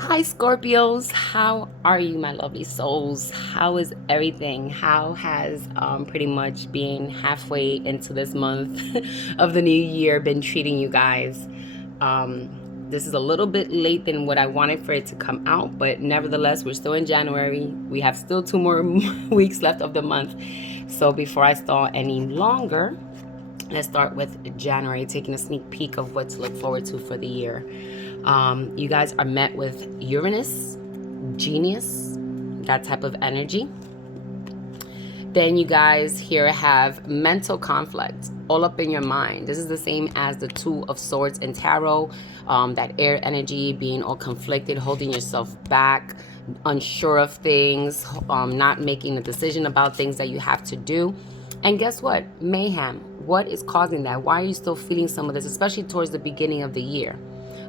Hi, Scorpios. How are you, my lovely souls? How is everything? How has pretty much being halfway into this month of the new year been treating you guys? This is a little bit late than what I wanted for it to come out, but nevertheless, we're still in January. We have still 2 more weeks left of the month. So before I stall any longer, let's start with January, taking a sneak peek of what to look forward to for the year. You guys are met with Uranus, genius, that type of energy. Then you guys here have mental conflict all up in your mind. This is the same as the Two of Swords in tarot. That air energy, being all conflicted, holding yourself back, unsure of things, not making a decision about things that you have to do. And guess what? Mayhem. What is causing that? Why are you still feeling some of this, especially towards the beginning of the year?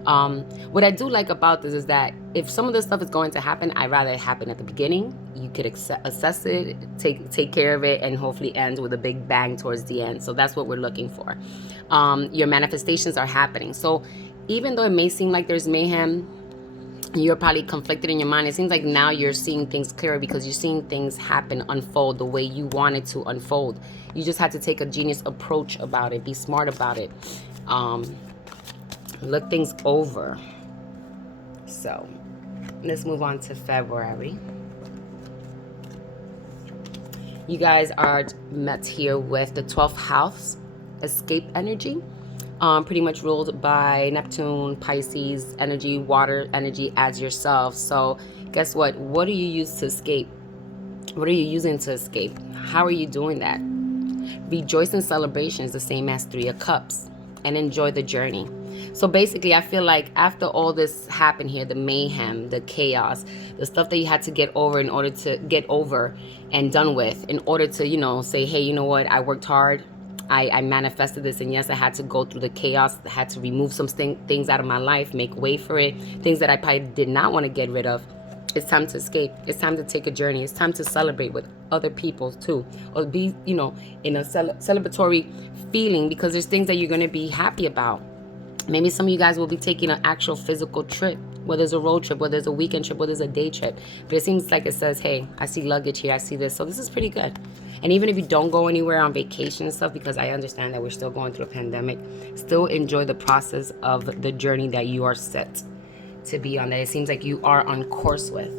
What I do like about this is that if some of this stuff is going to happen, I'd rather it happen at the beginning. You could assess it, take care of it, and hopefully end with a big bang towards the end. So that's what we're looking for. Your manifestations are happening. So even though it may seem like there's mayhem, you're probably conflicted in your mind. It seems like now you're seeing things clearer because you're seeing things happen, unfold the way you want it to unfold. You just had to take a genius approach about it, be smart about it. Look things over. So let's move on to February. You guys are met here with the 12th house, escape energy. Pretty much ruled by Neptune, Pisces energy, water energy as yourself. So guess what? What do you use to escape? What are you using to escape? How are you doing that? Rejoice in celebration is the same as Three of Cups, and enjoy the journey. So basically, I feel like after all this happened here, the mayhem, the chaos, the stuff that you had to get over in order to get over and done with, in order to, say, hey, you know what, I worked hard. I manifested this, and yes, I had to go through the chaos. I had to remove some things out of my life, make way for it, things that I probably did not want to get rid of. It's time to escape. It's time to take a journey. It's time to celebrate with other people too, or be, in a celebratory feeling, because there's things that you're going to be happy about. Maybe some of you guys will be taking an actual physical trip, whether it's a road trip, whether it's a weekend trip, whether it's a day trip. But it seems like it says, hey, I see luggage here, I see this. So this is pretty good. And even if you don't go anywhere on vacation and stuff, because I understand that we're still going through a pandemic, still enjoy the process of the journey that you are set to be on, that it seems like you are on course with.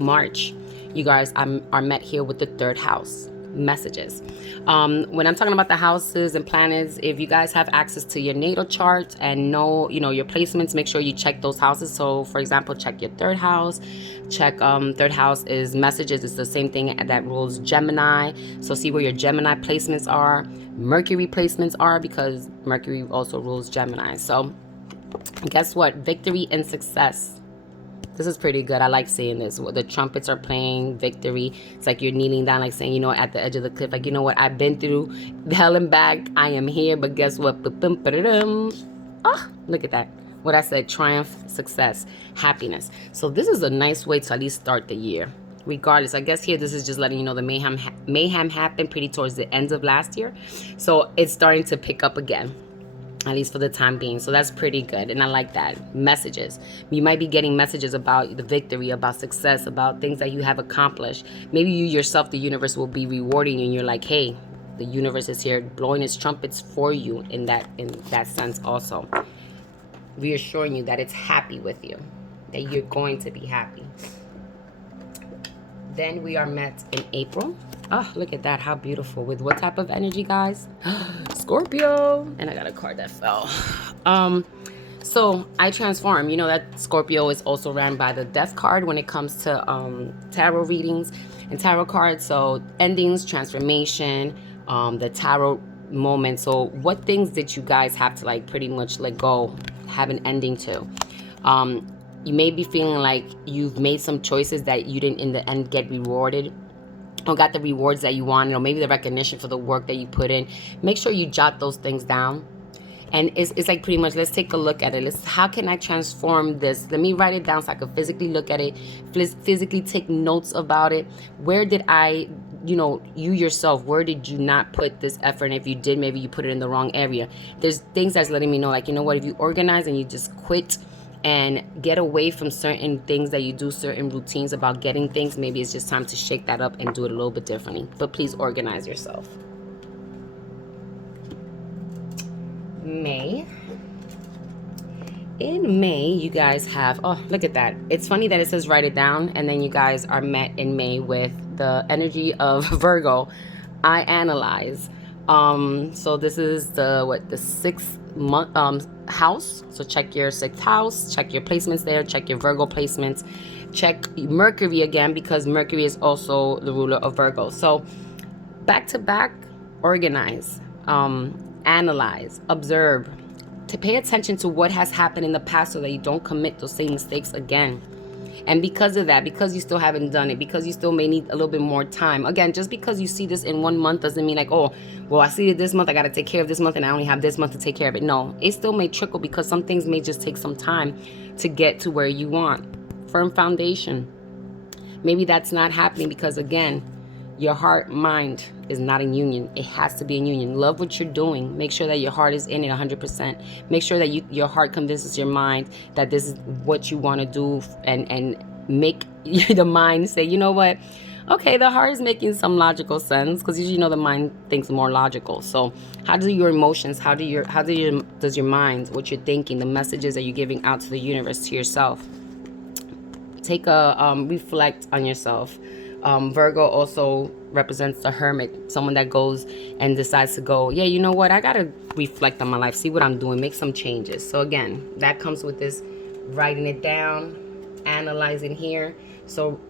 March, you guys are met here with the 3rd house. Messages. When I'm talking about the houses and planets, if you guys have access to your natal chart and know, your placements, make sure you check those houses. So for example, check your 3rd house. Check 3rd house is messages. It's the same thing that rules Gemini. So see where your Gemini placements are, Mercury placements are, because Mercury also rules Gemini. So guess what? Victory and success. This is pretty good. I like seeing this. The trumpets are playing, victory. It's like you're kneeling down, like saying, at the edge of the cliff, like, you know what? I've been through hell and back. I am here, but guess what? Oh, look at that. What I said, triumph, success, happiness. So this is a nice way to at least start the year. Regardless, I guess here this is just letting you know the mayhem happened pretty towards the end of last year. So it's starting to pick up again, at least for the time being. So that's pretty good, and I like that. Messages. You might be getting messages about the victory, about success, about things that you have accomplished. Maybe you yourself, the universe will be rewarding you, and you're like, hey, the universe is here blowing its trumpets for you in that sense also. Reassuring you that it's happy with you, that you're going to be happy. Then we are met in April. Oh, look at that. How beautiful. With what type of energy, guys? Scorpio. And I got a card that fell. So I transform. You know that Scorpio is also ran by the death card when it comes to tarot readings and tarot cards. So endings, transformation, the tarot moment. So what things did you guys have to pretty much let go, have an ending to? You may be feeling like you've made some choices that you didn't in the end get rewarded, or got the rewards that you wanted, or maybe the recognition for the work that you put in. Make sure you jot those things down. And it's like pretty much, let's take a look at it. How can I transform this? Let me write it down so I can physically look at it, physically take notes about it. Where did I, you yourself, where did you not put this effort? And if you did, maybe you put it in the wrong area. There's things that's letting me know, like, you know what, if you organize and you just quit and get away from certain things that you do, certain routines about getting things. Maybe it's just time to shake that up and do it a little bit differently. But please organize yourself. May. In May, you guys have, oh, look at that. It's funny that it says write it down, and then you guys are met in May with the energy of Virgo. I analyze. So this is the sixth month house. So check your sixth house, check your placements there, check your Virgo placements, check Mercury again, because Mercury is also the ruler of Virgo. So back to back, organize, analyze, observe, to pay attention to what has happened in the past so that you don't commit those same mistakes again. And because of that, because you still haven't done it, because you still may need a little bit more time. Again, just because you see this in 1 month doesn't mean like, oh, well, I see it this month, I got to take care of this month, and I only have this month to take care of it. No, it still may trickle, because some things may just take some time to get to where you want. Firm foundation. Maybe that's not happening because, again, your heart mind is not in union. It has to be in union. Love what you're doing. Make sure that your heart is in it 100%. Make sure that your heart convinces your mind that this is what you want to do, and make the mind say, you know what? Okay, the heart is making some logical sense, because usually, the mind thinks more logical. So how do your emotions, does your mind, what you're thinking, the messages that you're giving out to the universe, to yourself? Take a reflect on yourself. Virgo also represents the hermit, someone that goes and decides to go, yeah, you know what, I gotta reflect on my life, see what I'm doing, make some changes. So again, that comes with this writing it down, analyzing here. So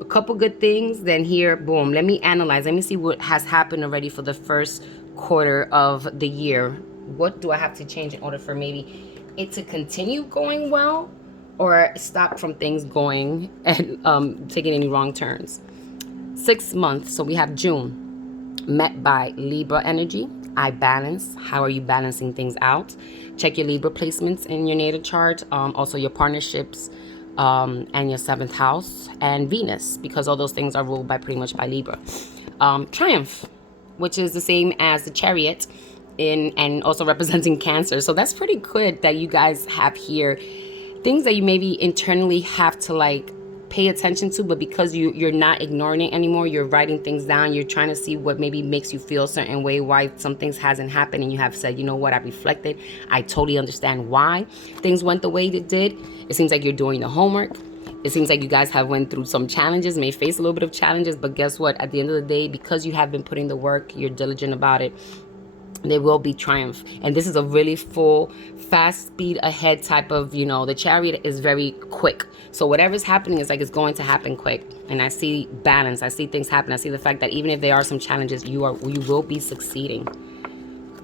a couple good things, then here, boom, let me analyze, let me see what has happened already for the first quarter of the year. What do I have to change in order for maybe it to continue going well, or stop from things going and taking any wrong turns? 6 months, so we have June, met by Libra energy. I balance. How are you balancing things out? Check your Libra placements in your natal chart. Also your partnerships, and your 7th house, and Venus, because all those things are ruled by pretty much by Libra. Triumph, which is the same as the Chariot, and also representing Cancer. So that's pretty good that you guys have here things that you maybe internally have to like pay attention to, but because you're not ignoring it anymore, you're writing things down, you're trying to see what maybe makes you feel a certain way, why some things hasn't happened, and you have said, you know what, I reflected, I totally understand why things went the way it did. It seems like you're doing the homework. It seems like you guys have went through some challenges, may face a little bit of challenges, but guess what, at the end of the day, because you have been putting the work, you're diligent about it, there will be triumph. And this is a really full, fast speed ahead type of, the Chariot is very quick. So whatever's happening is like it's going to happen quick. And I see balance. I see things happen. I see the fact that even if there are some challenges, you will be succeeding.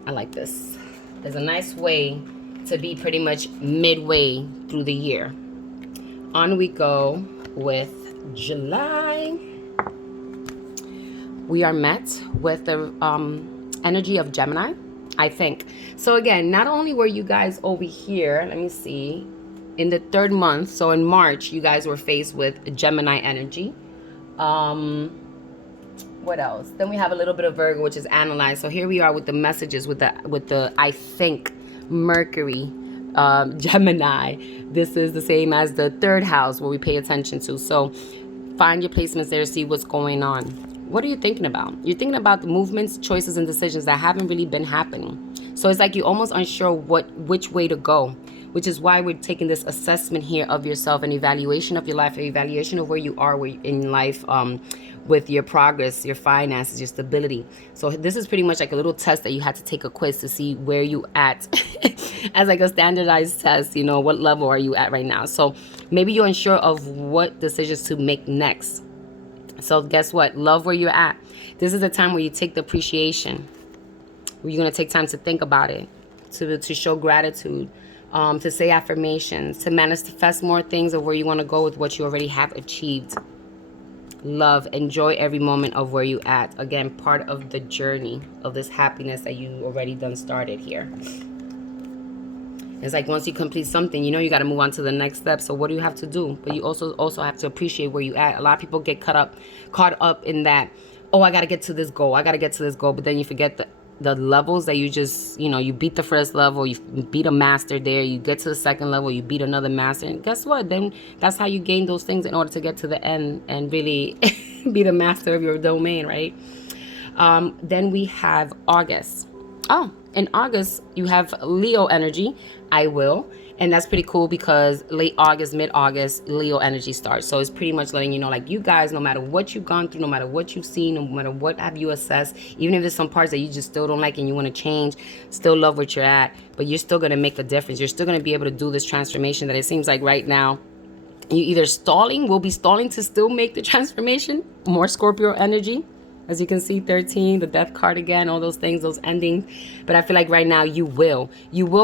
I like this. There's a nice way to be pretty much midway through the year. On we go with July. We are met with the energy of Gemini, I think. So again, not only were you guys over here, let me see, in the 3rd month, so in March, you guys were faced with Gemini energy. What else? Then we have a little bit of Virgo, which is analyzed. So here we are with the messages, with the I think, Mercury, Gemini. This is the same as the 3rd house, where we pay attention to. So find your placements there, see what's going on. What are you thinking about? You're thinking about the movements, choices, and decisions that haven't really been happening. So it's like you're almost unsure which way to go, which is why we're taking this assessment here of yourself, an evaluation of your life, an evaluation of where you are in life, with your progress, your finances, your stability. So this is pretty much like a little test that you had to take a quiz to see where you at as like a standardized test, what level are you at right now? So maybe you're unsure of what decisions to make next. So guess what? Love where you're at. This is a time where you take the appreciation. Where you're going to take time to think about it, to show gratitude, to say affirmations, to manifest more things of where you want to go with what you already have achieved. Love, enjoy every moment of where you at. Again, part of the journey of this happiness that you already done started here. It's like once you complete something, you got to move on to the next step. So what do you have to do? But you also have to appreciate where you at. A lot of people get caught up in that, oh, I got to get to this goal. But then you forget that the levels that you just, you beat the first level, you beat a master there, you get to the second level, you beat another master, and guess what? Then that's how you gain those things in order to get to the end and really be the master of your domain, right? Then we have August. Oh, in August, you have Leo energy, I will. And that's pretty cool because late August, mid-August, Leo energy starts. So it's pretty much letting you know, like, you guys, no matter what you've gone through, no matter what you've seen, no matter what have you assessed, even if there's some parts that you just still don't like and you want to change, still love what you're at, but you're still going to make a difference. You're still going to be able to do this transformation that it seems like right now you either will be stalling to still make the transformation. More Scorpio energy. As you can see, 13, the death card again, all those things, those endings. But I feel like right now you will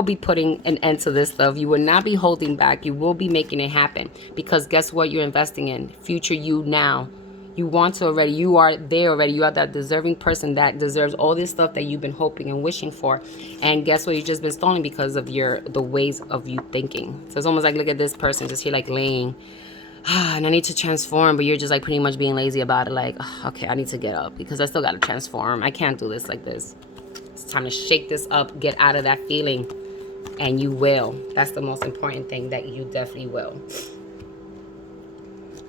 be putting an end to this stuff. You will not be holding back. You will be making it happen. Because guess what you're investing in? Future you now. You want to already. You are there already. You are that deserving person that deserves all this stuff that you've been hoping and wishing for. And guess what? You've just been stalling because of the ways of you thinking. So it's almost like, look at this person just here like laying. And I need to transform, but you're just like pretty much being lazy about it. Like, okay, I need to get up because I still got to transform. I can't do this like this. It's time to shake this up, get out of that feeling, and you will. That's the most important thing, that you definitely will.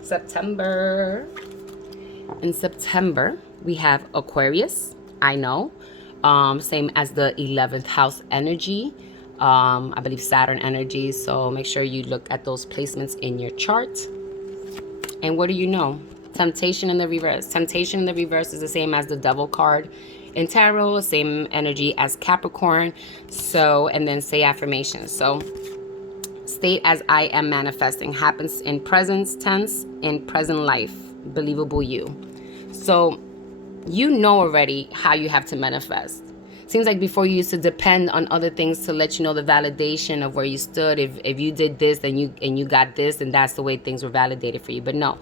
September. In September, we have Aquarius. I know. Same as the 11th house energy. I believe Saturn energy. So make sure you look at those placements in your chart. And what do you know? Temptation in the reverse. Temptation in the reverse is the same as the Devil card in tarot, same energy as Capricorn. So, and then say affirmations. So, state as I am manifesting. Happens in present tense, in present life. Believable you. So, you know already how you have to manifest. Seems like before you used to depend on other things to let you know the validation of where you stood. If you did this and you got this, and that's the way things were validated for you. But no,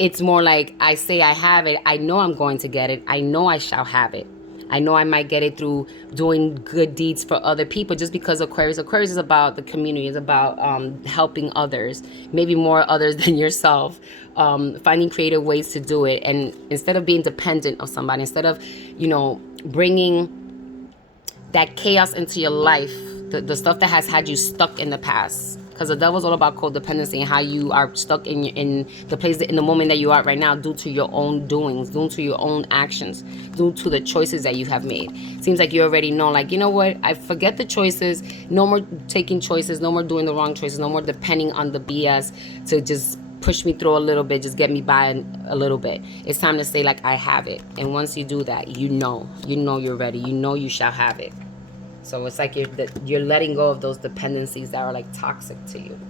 it's more like, I say I have it. I know I'm going to get it. I know I shall have it. I know I might get it through doing good deeds for other people, just because Aquarius is about the community. It's about helping others, maybe more others than yourself, finding creative ways to do it. And instead of being dependent of somebody, instead of, bringing that chaos into your life, the stuff that has had you stuck in the past. Because the devil's all about codependency and how you are stuck in the place, in the moment that you are right now, due to your own doings, due to your own actions, due to the choices that you have made. Seems like you already know, like, you know what, I forget the choices, no more taking choices, no more doing the wrong choices, no more depending on the BS to just push me through a little bit, just get me by a little bit. It's time to say, like, I have it. And once you do that, you know you're ready. You know you shall have it. So it's like you're letting go of those dependencies that are like toxic to you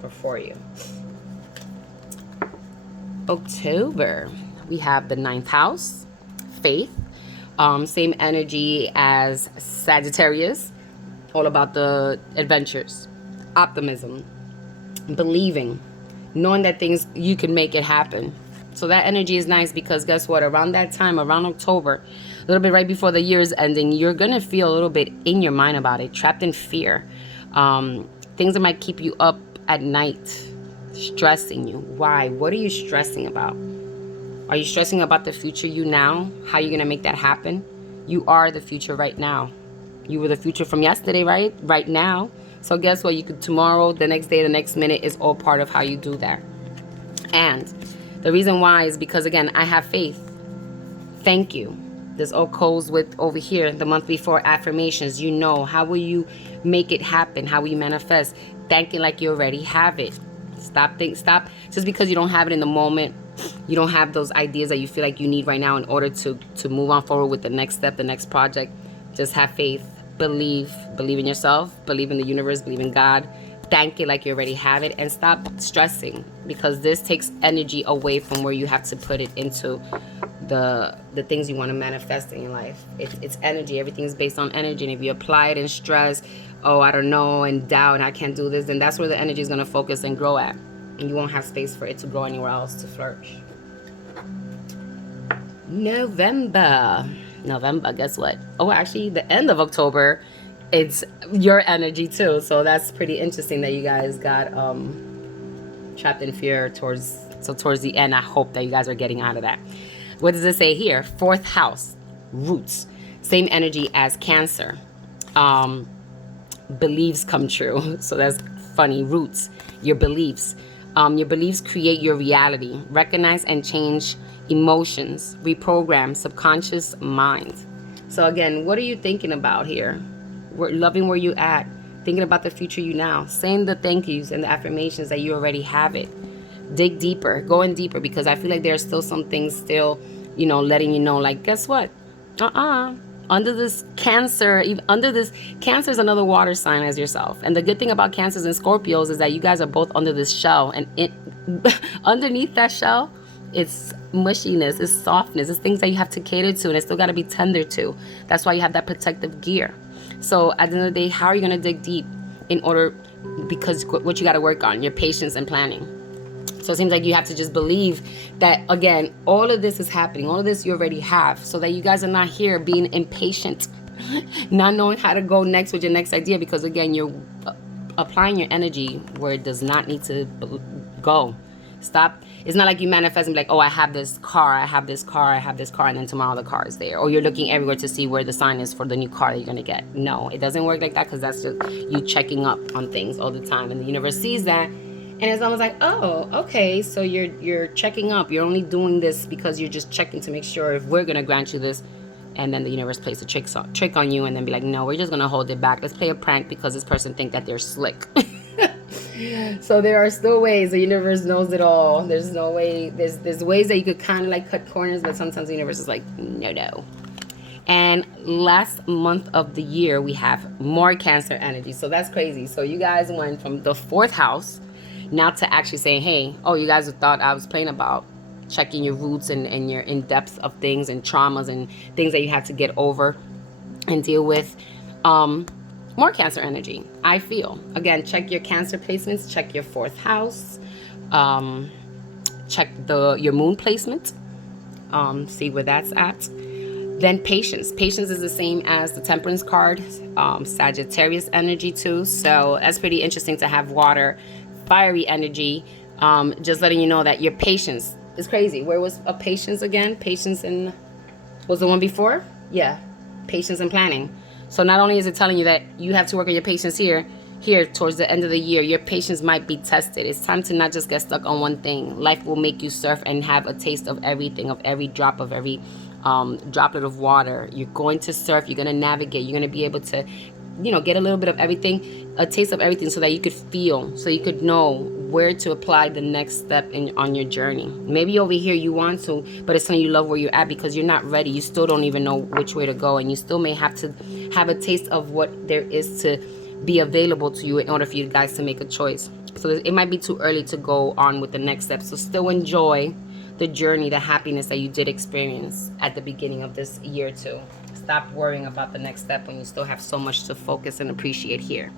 or for you. October, we have the 9th house, faith. Same energy as Sagittarius. All about the adventures, optimism, believing, knowing that things, you can make it happen. So that energy is nice because guess what? Around that time, around October, a little bit right before the year is ending, you're going to feel a little bit in your mind about it, trapped in fear. Things that might keep you up at night, stressing you. Why? What are you stressing about? Are you stressing about the future you now? How you're going to make that happen? You are the future right now. You were the future from yesterday, right? Right now. So guess what? You could tomorrow, the next day, the next minute is all part of how you do that. And the reason why is because, again, I have faith. Thank you. This all goes with over here, the month before affirmations. You know, how will you make it happen? How will you manifest? Thanking like you already have it. Stop. Just because you don't have it in the moment, you don't have those ideas that you feel like you need right now in order to move on forward with the next step, the next project. Just have faith. Believe in yourself. Believe in the universe. Believe in God. Thank it like you already have it, and stop stressing, because this takes energy away from where you have to put it into the things you want to manifest in your life. It's energy. Everything's based on energy, and if you apply it in stress, oh, I don't know, and doubt, and I can't do this, then that's where the energy is going to focus and grow at, and you won't have space for it to grow anywhere else to flourish. November, guess what? Oh, actually, the end of October, it's your energy too. So that's pretty interesting that you guys got trapped in fear towards the end. I hope that you guys are getting out of that. What does it say here? 4th house, roots. Same energy as Cancer. Beliefs come true. So that's funny. Roots, your beliefs. Your beliefs create your reality. Recognize and change emotions. Reprogram subconscious mind. So again, what are you thinking about here? We're loving where you at. Thinking about the future you now. Saying the thank yous and the affirmations that you already have it. Dig deeper. Go in deeper, because I feel like there's still some things still, letting you know, like, guess what? Under this Cancer, even under this Cancer is another water sign as yourself. And the good thing about Cancers and Scorpios is that you guys are both under this shell, and underneath that shell, it's mushiness, it's softness, it's things that you have to cater to, and it's still got to be tender to. That's why you have that protective gear. So at the end of the day, how are you going to dig deep in order, because what you got to work on, your patience and planning. So it seems like you have to just believe that, again, all of this is happening. All of this you already have, so that you guys are not here being impatient, not knowing how to go next with your next idea, because, again, you're applying your energy where it does not need to go. Stop. It's not like you manifesting like, oh, I have this car, I have this car, I have this car, and then tomorrow the car is there. Or you're looking everywhere to see where the sign is for the new car that you're going to get. No, it doesn't work like that, because that's just you checking up on things all the time. And the universe sees that. And it's almost like, oh, okay, so you're checking up. You're only doing this because you're just checking to make sure if we're going to grant you this. And then the universe plays a trick on you, and then be like, no, we're just going to hold it back. Let's play a prank because this person think that they're slick. So there are still ways. The universe knows it all. There's no way. There's ways that you could kind of like cut corners, but sometimes the universe is like, no. And last month of the year, we have more Cancer energy. So that's crazy. So you guys went from the 4th house now to actually saying, hey, oh, you guys thought I was playing about checking your roots and your in-depth of things and traumas and things that you have to get over and deal with. More Cancer energy, I feel. Again, check your Cancer placements, check your 4th house, check your moon placement, see where that's at. Then patience. Patience is the same as the Temperance card, Sagittarius energy too. So that's pretty interesting to have water, fiery energy, just letting you know that your patience is crazy. Where was a patience again? Patience in, was the one before? Yeah, patience and planning. So not only is it telling you that you have to work on your patience here towards the end of the year, your patience might be tested. It's time to not just get stuck on one thing. Life will make you surf and have a taste of everything, of every drop of every droplet of water. You're going to surf, you're going to navigate, you're going to be able to, get a little bit of everything, a taste of everything, so that you could feel, so you could know where to apply the next step on your journey. Maybe over here you want to, but it's something you love where you're at because you're not ready. You still don't even know which way to go, and you still may have to have a taste of what there is to be available to you in order for you guys to make a choice. So it might be too early to go on with the next step. So still enjoy the journey, the happiness that you did experience at the beginning of this year too. Stop worrying about the next step when you still have so much to focus and appreciate here.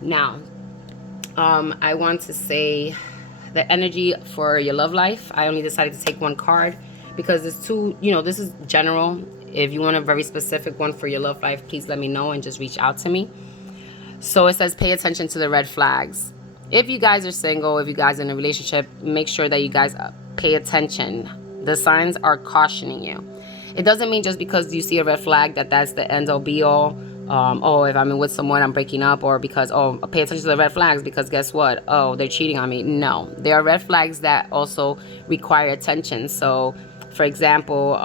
Now, I want to say the energy for your love life. I only decided to take one card because it's too, this is general. If you want a very specific one for your love life, please let me know and just reach out to me. So it says, pay attention to the red flags. If you guys are single, if you guys are in a relationship, make sure that you guys pay attention. The signs are cautioning you. It doesn't mean just because you see a red flag that's the end all be all. If I'm with someone, I'm breaking up, or because, pay attention to the red flags because guess what? Oh, they're cheating on me. No, there are red flags that also require attention. So, for example,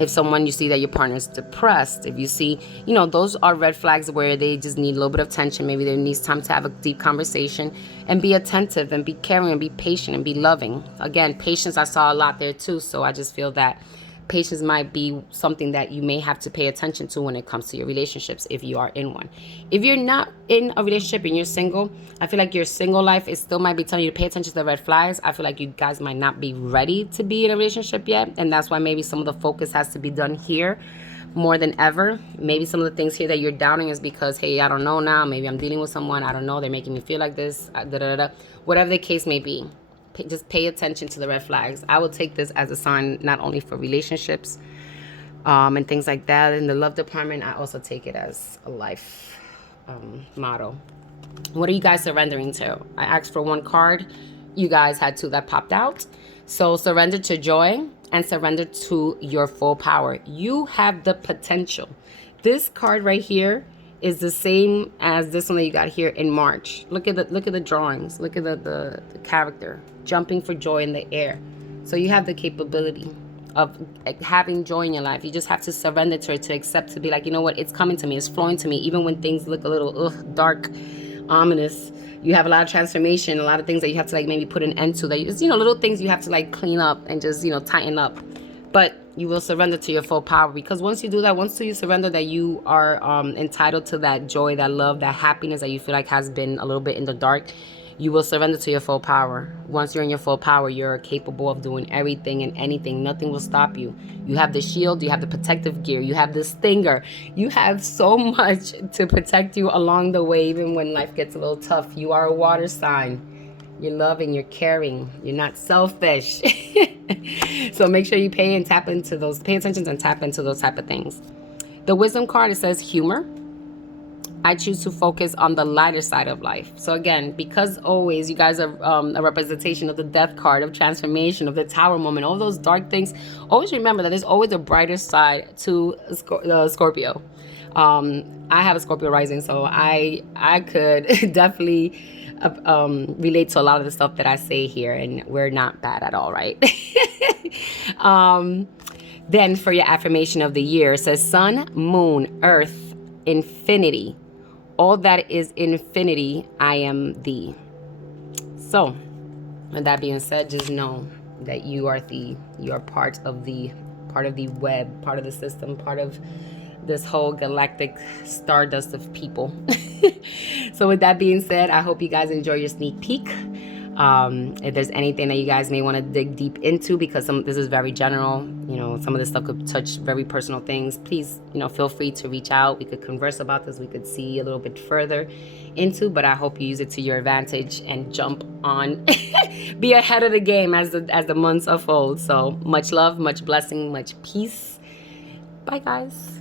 if someone, you see that your partner is depressed, if you see, those are red flags where they just need a little bit of attention. Maybe there needs time to have a deep conversation and be attentive and be caring and be patient and be loving. Again, patience, I saw a lot there too. So I just feel that patience might be something that you may have to pay attention to when it comes to your relationships if you are in one. If you're not in a relationship and you're single, I feel like your single life is still might be telling you to pay attention to the red flags. I feel like you guys might not be ready to be in a relationship yet, and that's why maybe some of the focus has to be done here more than ever. Maybe some of the things here that you're doubting is because, hey, I don't know now, maybe I'm dealing with someone, I don't know, they're making me feel like this, whatever the case may be. Just pay attention to the red flags. I will take this as a sign not only for relationships and things like that. In the love department, I also take it as a life motto. What are you guys surrendering to? I asked for one card. You guys had two that popped out. So surrender to joy. and surrender to your full power. You have the potential. This card right here is the same as this one that you got here in March. Look at the drawings. Look at the character jumping for joy in the air. So you have the capability of having joy in your life. You just have to surrender to it, to accept, to be like, you know what, it's coming to me, it's flowing to me, even when things look a little dark, ominous. You have a lot of transformation, a lot of things that you have to like maybe put an end to, that you know, little things you have to like clean up and just, you know, tighten up. But you will surrender to your full power, because once you do that, once you surrender that you are entitled to that joy, that love, that happiness that you feel like has been a little bit in the dark, you will surrender to your full power. Once you're in your full power, you're capable of doing everything and anything. Nothing will stop you. You have the shield, you have the protective gear, you have the stinger. You have so much to protect you along the way, even when life gets a little tough. You are a water sign. You're loving, you're caring, you're not selfish. So make sure you pay attention and tap into those type of things. The wisdom card, it says humor. I choose to focus on the lighter side of life. So again, because always you guys are a representation of the death card, of transformation, of the tower moment, all those dark things, always remember that there's always a brighter side to Scorpio. I have a Scorpio rising, so I could definitely relate to a lot of the stuff that I say here, and we're not bad at all, right? Then for your affirmation of the year, it says sun, moon, earth, infinity. All that is infinity, I am thee. So, with that being said, just know that you are part of the web, part of the system, part of this whole galactic stardust of people. So with that being said, I hope you guys enjoy your sneak peek. If there's anything that you guys may want to dig deep into, because this is very general, you know, some of this stuff could touch very personal things, please, you know, feel free to reach out. We could converse about this. We could see a little bit further into, but I hope you use it to your advantage and jump on, be ahead of the game as the months unfold. So much love, much blessing, much peace. Bye, guys.